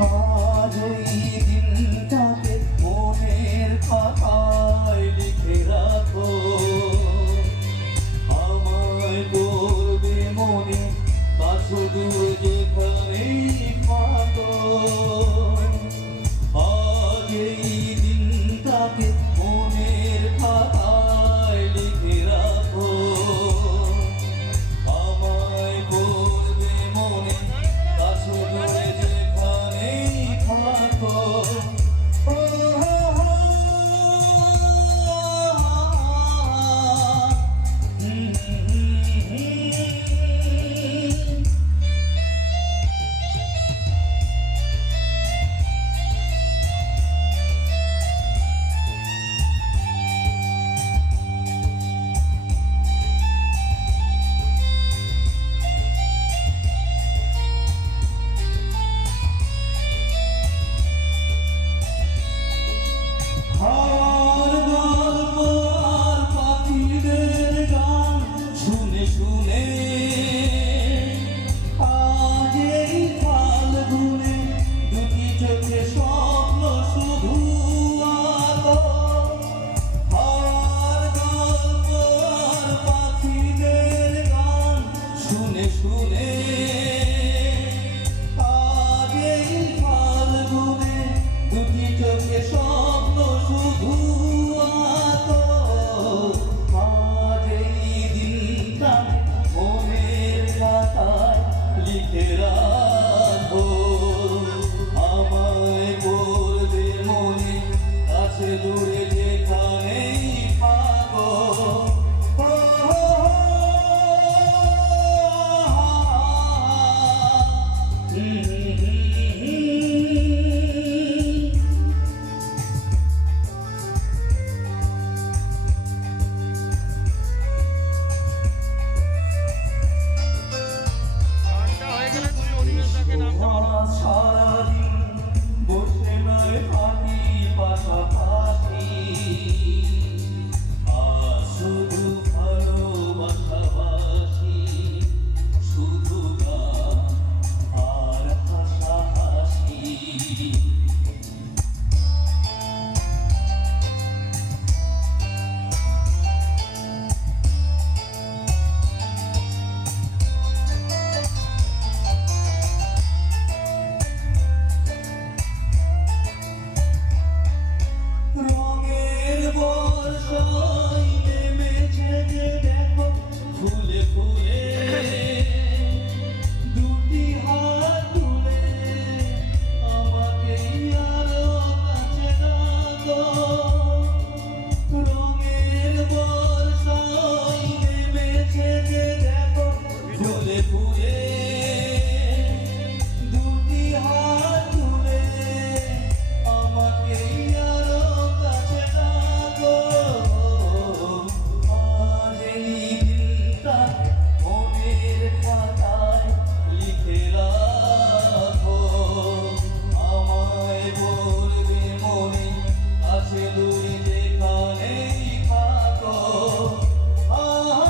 আজ এই দিনটাকে মনের খাতায় লিখে রাখো, আমায় করবে মনে বাসুদূর যেখানেই থাকো। আজ এই দিনটাকে মনের খাতায় লিখে রাখো, আমায় করবে মনে বাসুদূর যেখানেই থাকো। দূরে যেখানেই থাকো, সারাদিন বসে নয় থাকি পাশাপাশি, আর শুধু ভালোবাসাবাসি, শুধু গান আর হাসাহাসি। রঙের বর্ষায় নেমেছে যে দেখো ফুলে ফুলে, দুটি হাত তুলে আমাকে আরো কাছে ডাকো। রঙের বর্ষায় নেমেছে যে দেখো ফুলে ফুলে, দুটি হাত তুলে আমাকে আরো কাছে ডাকো। আজ এই দিনটা মনের খাতায় লিখে রাখো, আমায় বলবে মনে কাছে দূরে যেখানেই থাকো। আহা